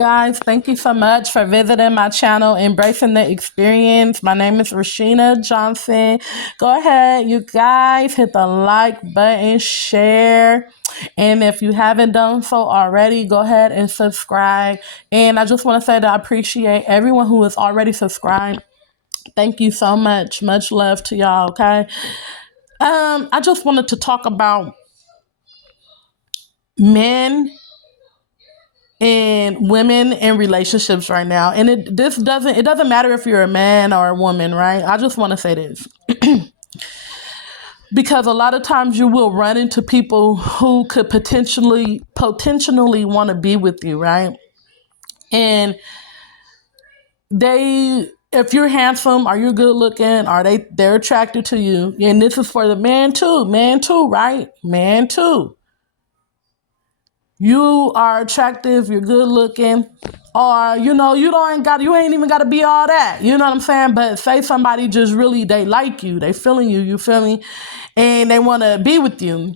Guys, thank you so much for visiting my channel, Embracing the Experience. My name is Rashina Johnson. Go ahead, you guys, hit the like button, share. And if you haven't done so already, go ahead and subscribe. And I just want to say that I appreciate everyone who is already subscribed. Thank you so much. Much love to y'all, okay? I just wanted to talk about men and women in relationships right now. And it doesn't matter if you're a man or a woman, right? I just want to say this. Because a lot of times you will run into people who could potentially want to be with you, right? And they if you're handsome or you're good looking or they're attracted to you. And this is for the man too, right? Man too. You are attractive, you're good looking, or you ain't even gotta be all that. You know what I'm saying? But say somebody just really they like you, they feeling you, you feel me? And they wanna be with you.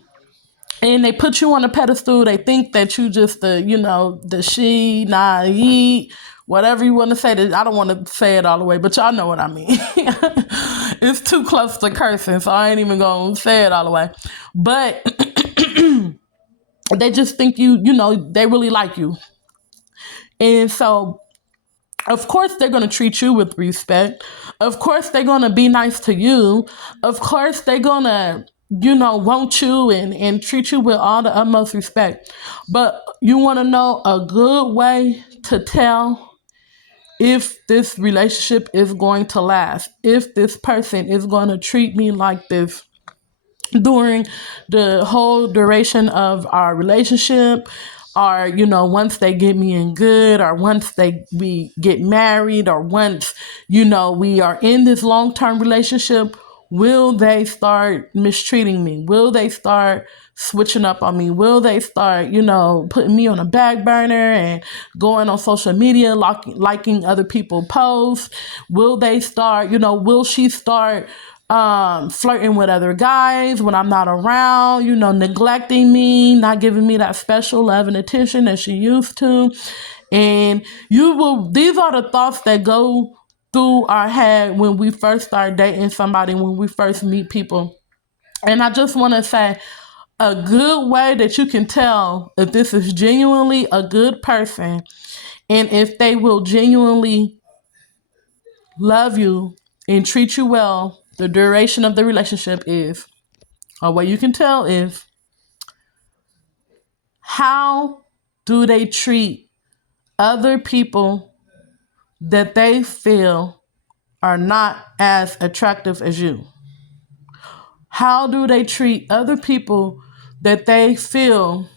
And they put you on a pedestal, they think that you just the she, nah, he, whatever you wanna say. I don't wanna say it all the way, but y'all know what I mean. It's too close to cursing, so I ain't even gonna say it all the way. But they just think they really like you. And so, of course, they're going to treat you with respect. Of course, they're going to be nice to you. Of course, they're going to, want you and treat you with all the utmost respect. But you want to know a good way to tell if this relationship is going to last, if this person is going to treat me like this during the whole duration of our relationship, or once they get me in good, or once we get married, or once we are in this long-term relationship. Will they start mistreating me? Will they start switching up on me? Will they start putting me on a back burner and going on social media liking other people's posts? Will they start will she start flirting with other guys when I'm not around, neglecting me, not giving me that special love and attention that she used to? And these are the thoughts that go through our head when we first start dating somebody, when we first meet people. And I just want to say, a good way that you can tell if this is genuinely a good person and if they will genuinely love you and treat you well the duration of the relationship is, or what you can tell is, how do they treat other people that they feel are not as attractive as you? How do they treat other people that they feel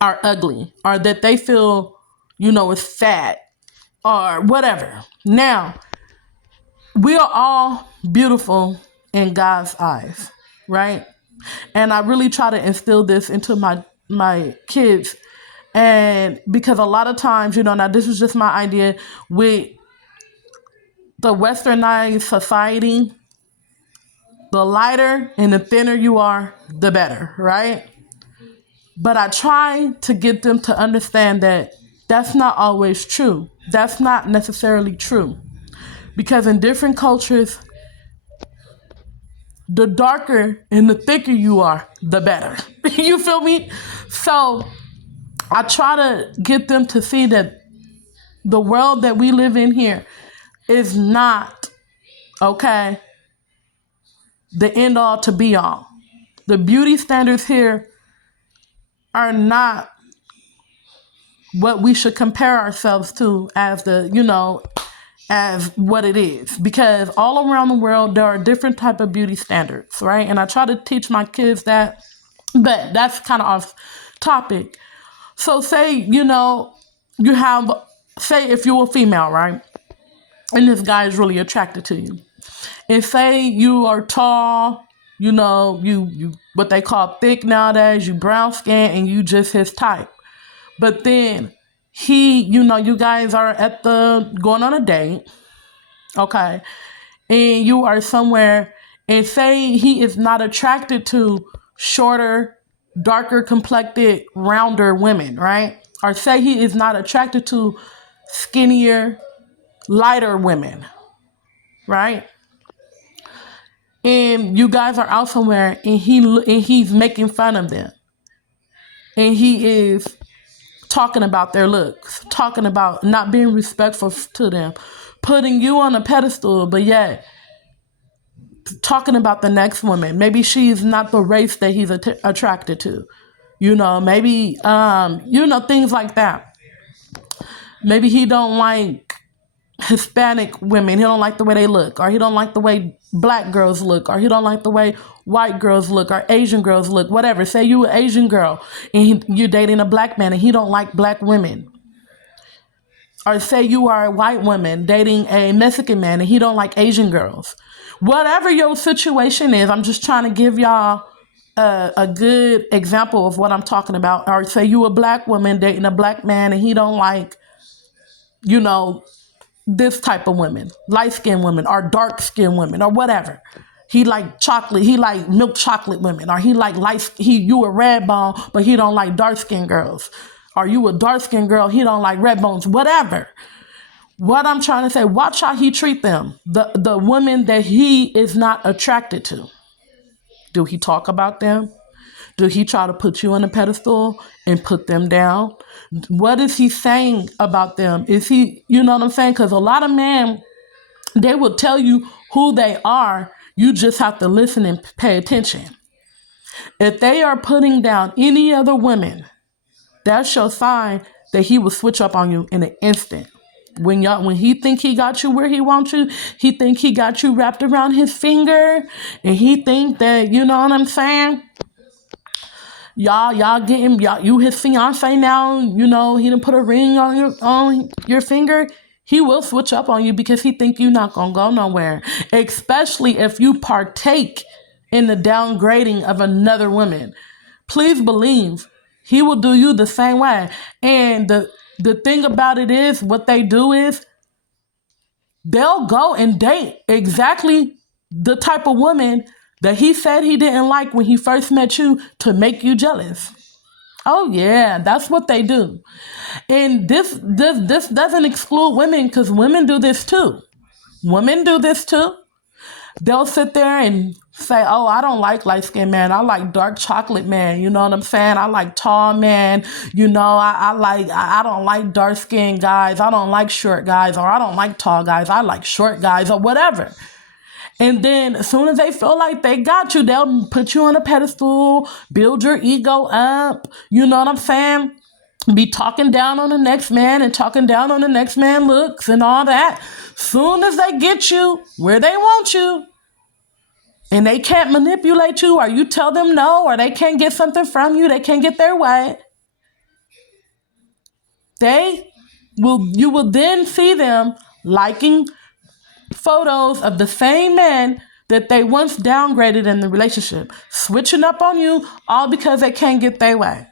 are ugly, or that they feel is fat, or whatever? Now, we are all beautiful in God's eyes, right? And I really try to instill this into my kids. And because a lot of times, now this is just my idea, with the westernized society, the lighter and the thinner you are, the better, right? But I try to get them to understand that that's not always true. That's not necessarily true. Because in different cultures, the darker and the thicker you are, the better. You feel me? So I try to get them to see that the world that we live in here is not, okay, the end all to be all. The beauty standards here are not what we should compare ourselves to as as what it is. Because all around the world, there are different type of beauty standards, right? And I try to teach my kids that, but that's kind of off topic. So say, you have, say if you're a female, right? And this guy is really attracted to you. And say you are tall, you what they call thick nowadays, you brown skin, and you just his type. But then you guys are going on a date, okay? And you are somewhere, and say he is not attracted to shorter, darker complected, rounder women, right? or say he is not attracted to skinnier, lighter women, right? And you guys are out somewhere, and he's making fun of them, and he is talking about their looks, talking about not being respectful to them, putting you on a pedestal, but yet talking about the next woman. Maybe she's not the race that he's attracted to. Maybe things like that. Maybe he don't like Hispanic women. He don't like the way they look, or he don't like the way black girls look, or he don't like the way white girls look, or Asian girls look, whatever. Say you an Asian girl and you're dating a black man and he don't like black women. Or say you are a white woman dating a Mexican man and he don't like Asian girls. Whatever your situation is, I'm just trying to give y'all a good example of what I'm talking about. Or say you a black woman dating a black man and he don't like, this type of women, light-skinned women or dark-skinned women or whatever. He like chocolate, he like milk chocolate women, or he like you a red bone, but he don't like dark-skinned girls. Or you a dark-skinned girl, he don't like red bones, whatever. What I'm trying to say, watch how he treat them, the women that he is not attracted to. Do he talk about them? Do he try to put you on a pedestal and put them down? What is he saying about them? Is he, you know what I'm saying? Because a lot of men, they will tell you who they are. You just have to listen and pay attention. If they are putting down any other women, that's your sign that he will switch up on you in an instant. When he think he got you where he wants you, he think he got you wrapped around his finger, and he think that, you know what I'm saying? You his fiance now, he done put a ring on your finger. He will switch up on you because he think you're not gonna go nowhere. Especially if you partake in the downgrading of another woman. Please believe he will do you the same way. And the thing about it is, what they do is they'll go and date exactly the type of woman that he said he didn't like when he first met you to make you jealous. Oh yeah, that's what they do. And this doesn't exclude women, because women do this too. Women do this too. They'll sit there and say, oh, I don't like light-skinned man. I like dark chocolate man. You know what I'm saying? I like tall man. I don't like dark-skinned guys. I don't like short guys, or I don't like tall guys. I like short guys, or whatever. And then as soon as they feel like they got you, they'll put you on a pedestal, build your ego up. You know what I'm saying? Be talking down on the next man and talking down on the next man looks and all that. Soon as they get you where they want you, and they can't manipulate you, or you tell them no, or they can't get something from you, they can't get their way, you will then see them liking photos of the same men that they once downgraded in the relationship, switching up on you, all because they can't get their way.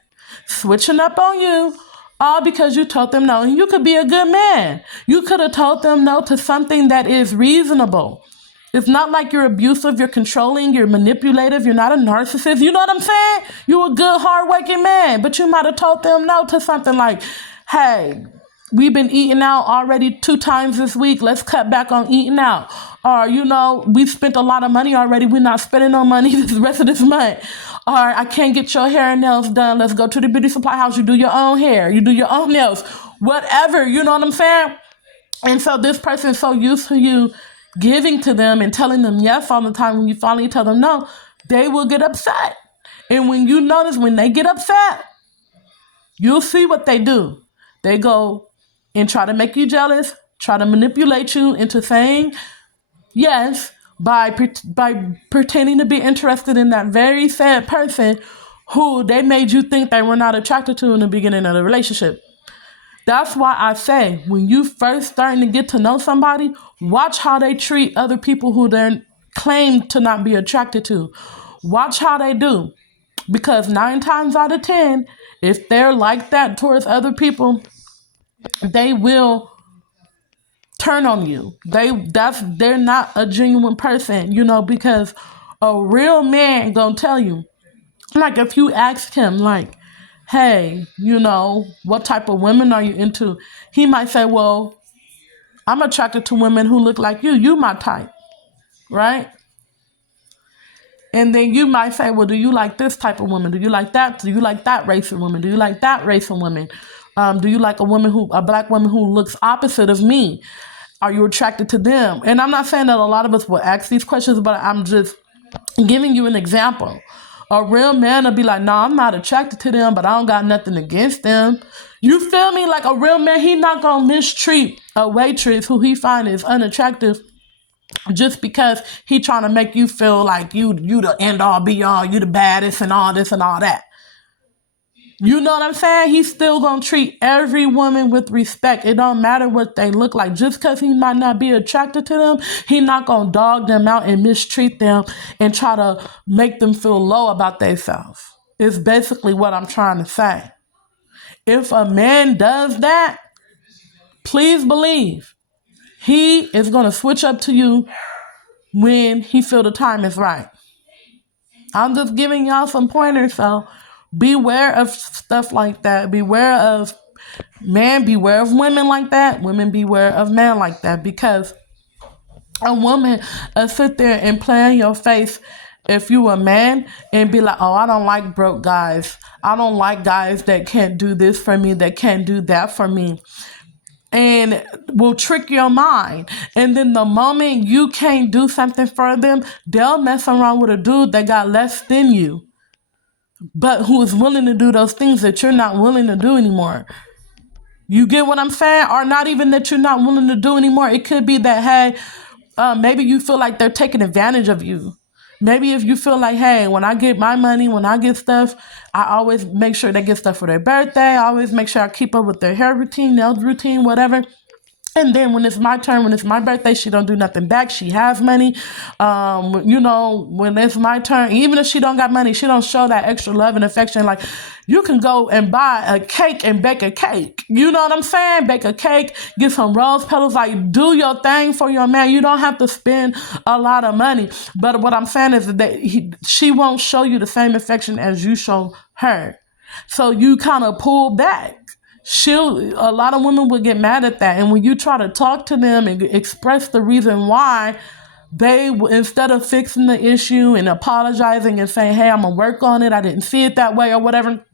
Switching up on you, all because you told them no. And you could be a good man. You could have told them no to something that is reasonable. It's not like you're abusive, you're controlling, you're manipulative, you're not a narcissist. You know what I'm saying? You're a good, hardworking man, but you might have told them no to something like, hey, we've been eating out already 2 times this week. Let's cut back on eating out. Or, we've spent a lot of money already. We're not spending no money the rest of this month. Or, I can't get your hair and nails done. Let's go to the beauty supply house. You do your own hair. You do your own nails. Whatever. You know what I'm saying? And so this person is so used to you giving to them and telling them yes all the time. When you finally tell them no, they will get upset. And when you notice, when they get upset, you'll see what they do. They go and try to make you jealous, try to manipulate you into saying yes by pretending to be interested in that very sad person who they made you think they were not attracted to in the beginning of the relationship. That's why I say, when you first starting to get to know somebody, watch how they treat other people who they claim to not be attracted to. Watch how they do. Because 9 times out of 10, if they're like that towards other people, they will turn on you. They're not a genuine person, because a real man gonna tell you. Like if you ask him, like, hey, what type of women are you into? He might say, well, I'm attracted to women who look like you. You my type, right? And then you might say, well, do you like this type of woman? Do you like that? Do you like that race of woman? Do you like that race of woman? Do you like a black woman who looks opposite of me? Are you attracted to them? And I'm not saying that a lot of us will ask these questions, but I'm just giving you an example. A real man will be like, no, I'm not attracted to them, but I don't got nothing against them. You feel me? Like a real man, he not going to mistreat a waitress who he find is unattractive just because he trying to make you feel like you the end all be all, you the baddest and all this and all that. You know what I'm saying? He's still going to treat every woman with respect. It don't matter what they look like. Just because he might not be attracted to them, he not going to dog them out and mistreat them and try to make them feel low about themselves. It's basically what I'm trying to say. If a man does that, please believe he is going to switch up to you when he feel the time is right. I'm just giving y'all some pointers, so beware of stuff like that. Beware of beware of women like that. Women, beware of men like that, because a woman sit there and play in your face if you a man and be like, oh, I don't like broke guys. I don't like guys that can't do this for me, that can't do that for me. And will trick your mind. And then the moment you can't do something for them, they'll mess around with a dude that got less than you, but who is willing to do those things that you're not willing to do anymore. You get what I'm saying? Or not even that you're not willing to do anymore. It could be that, hey, maybe you feel like they're taking advantage of you. Maybe if you feel like, hey, when I get my money, when I get stuff, I always make sure they get stuff for their birthday. I always make sure I keep up with their hair routine, nail routine, whatever. And then when it's my turn, when it's my birthday, she don't do nothing back. She has money. When it's my turn, even if she don't got money, she don't show that extra love and affection. Like, you can go and buy a cake and bake a cake. You know what I'm saying? Bake a cake, get some rose petals, like do your thing for your man. You don't have to spend a lot of money. But what I'm saying is that she won't show you the same affection as you show her. So you kind of pull back. A lot of women will get mad at that. And when you try to talk to them and express the reason why, they, instead of fixing the issue and apologizing and saying, hey, I'm going to work on it, I didn't see it that way or whatever,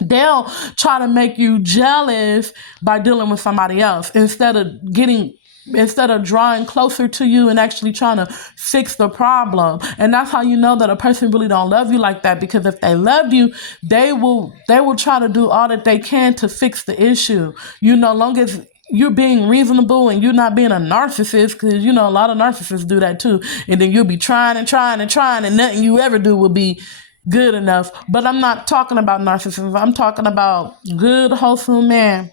they'll try to make you jealous by dealing with somebody else instead of drawing closer to you and actually trying to fix the problem. And that's how you know that a person really don't love you like that, because if they love you, they will try to do all that they can to fix the issue. Long as you're being reasonable and you're not being a narcissist, because a lot of narcissists do that too. And then you'll be trying and trying and trying, and nothing you ever do will be good enough. But I'm not talking about narcissists. I'm talking about good, wholesome men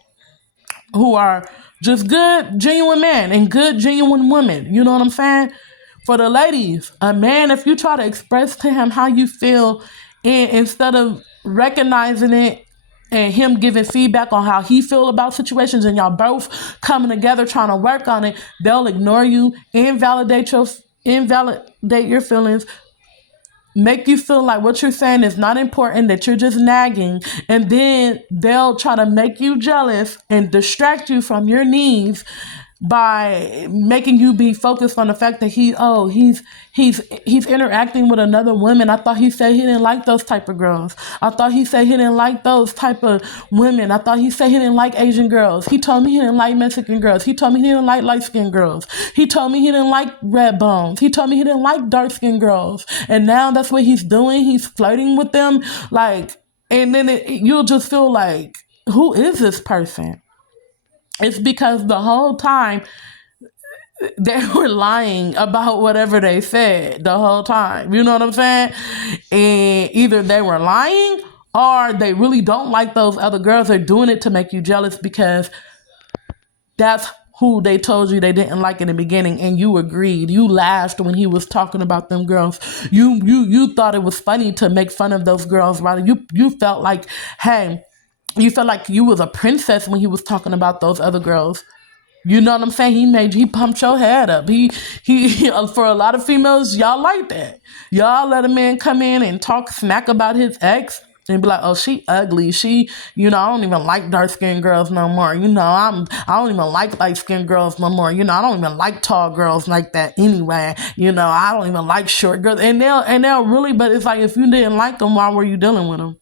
who are just good, genuine men and good, genuine women. You know what I'm saying? For the ladies, a man, if you try to express to him how you feel, and instead of recognizing it and him giving feedback on how he feel about situations, and y'all both coming together trying to work on it, they'll ignore you, invalidate your feelings, make you feel like what you're saying is not important, that you're just nagging, and then they'll try to make you jealous and distract you from your needs by making you be focused on the fact that he's interacting with another woman. I thought he said he didn't like those type of girls. I thought he said he didn't like those type of women. I thought he said he didn't like Asian girls. He told me he didn't like Mexican girls. He told me he didn't like light-skinned girls. He told me he didn't like red bones. He told me he didn't like dark-skinned girls. And now that's what he's doing. He's flirting with them. And then you'll just feel like, who is this person? It's because the whole time they were lying about whatever they said the whole time. You know what I'm saying? And either they were lying or they really don't like those other girls. They're doing it to make you jealous because that's who they told you they didn't like in the beginning, and you agreed. You laughed when he was talking about them girls. You thought it was funny to make fun of those girls, right? You felt like, hey, you felt like you was a princess when he was talking about those other girls. You know what I'm saying? He pumped your head up. He for a lot of females, y'all like that. Y'all let a man come in and talk smack about his ex and be like, oh, she ugly. She, I don't even like dark skinned girls no more. I don't even like light skinned girls no more. I don't even like tall girls like that anyway. I don't even like short girls. And they'll really, but it's like, if you didn't like them, why were you dealing with them?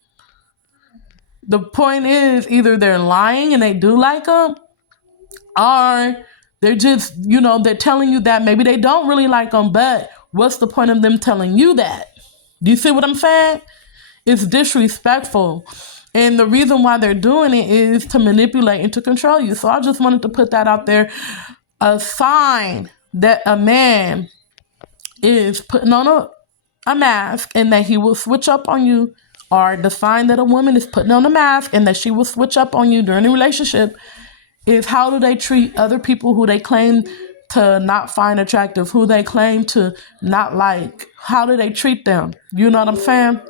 The point is, either they're lying and they do like them, or they're just, they're telling you that maybe they don't really like them, but what's the point of them telling you that? Do you see what I'm saying? It's disrespectful. And the reason why they're doing it is to manipulate and to control you. So I just wanted to put that out there. A sign that a man is putting on a mask and that he will switch up on you, or the sign that a woman is putting on a mask and that she will switch up on you during a relationship, is how do they treat other people who they claim to not find attractive, who they claim to not like. How do they treat them? You know what I'm saying?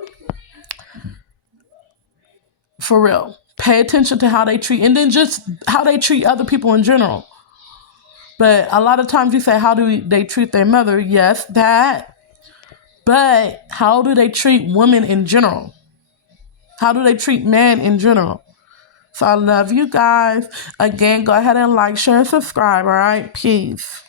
For real. Pay attention to how they treat, and then just how they treat other people in general. But a lot of times you say, how do they treat their mother? Yes, that. But how do they treat women in general? How do they treat men in general? So I love you guys. Again, go ahead and like, share, and subscribe, all right? Peace.